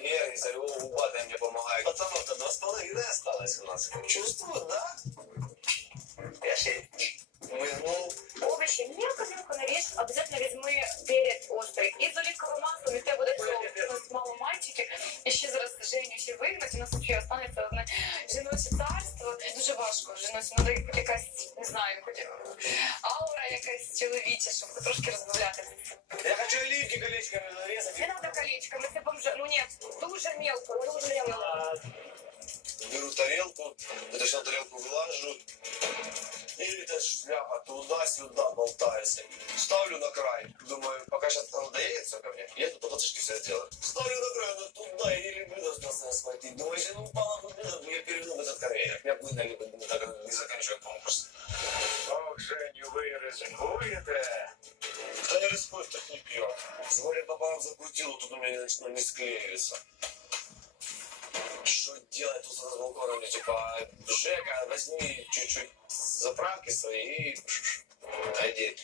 Гер, из-за его убата мне помогает. Пацанов-то 2,5 осталось у нас. Чувствую, да? Я ще мигнув. Овочі мелко-мелко наріж, обов'язково візьми перець острий. І з оливковим маслом, і в тебе буде соус. У нас мало мальчиків. І ще зараз Женю ще вигнать, у нас ще останеться одне жіноче царство. Дуже важко жіноче, треба якась, не знаю, хоч аура якась чоловіча, щоб трошки розбавляти. Я хочу оливки колечками нарезать. Не треба колечками, це бомжа, ну ні, дуже мелко, дуже мелко. Беру тарелку, точно тарелку вылажу. И эта шляпа туда-сюда болтается. Ставлю на край. Думаю, пока сейчас она доедет все ко мне, я тут по-точечке все сделаю. Ставлю на край, она туда, я не люблю должна схватить. Думаю, если она упала бы, я переверну в этот конвейер. Я выгнали бы, так не заканчиваю конкурс. Ох, Женю, ви ризикуєте. Кто не рискует, тот не пьет. Сегодня пополам закрутил, тут у меня не склеивается. Что делать тут с балконом? Типа, Жека, возьми чуть-чуть заправки свои и найди.